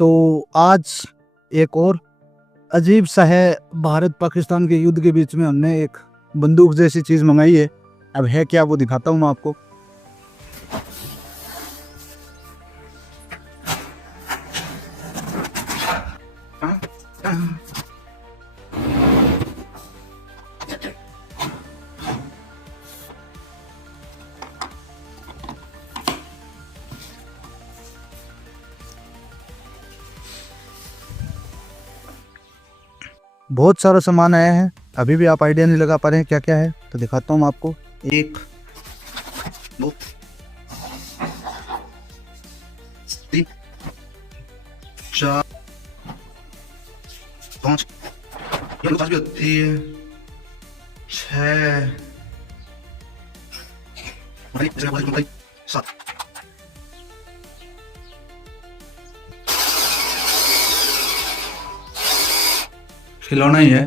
तो आज एक और अजीब सा है, भारत पाकिस्तान के युद्ध के बीच में हमने एक बंदूक जैसी चीज मंगाई है। अब है क्या वो दिखाता हूँ मैं आपको। बहुत सारा सामान आया है, अभी भी आप आइडिया नहीं लगा पा रहे हैं क्या क्या है, तो दिखाता हूँ आपको। 1 2 3 4 5 ये भी होती है 6 7 खिलौना ही है।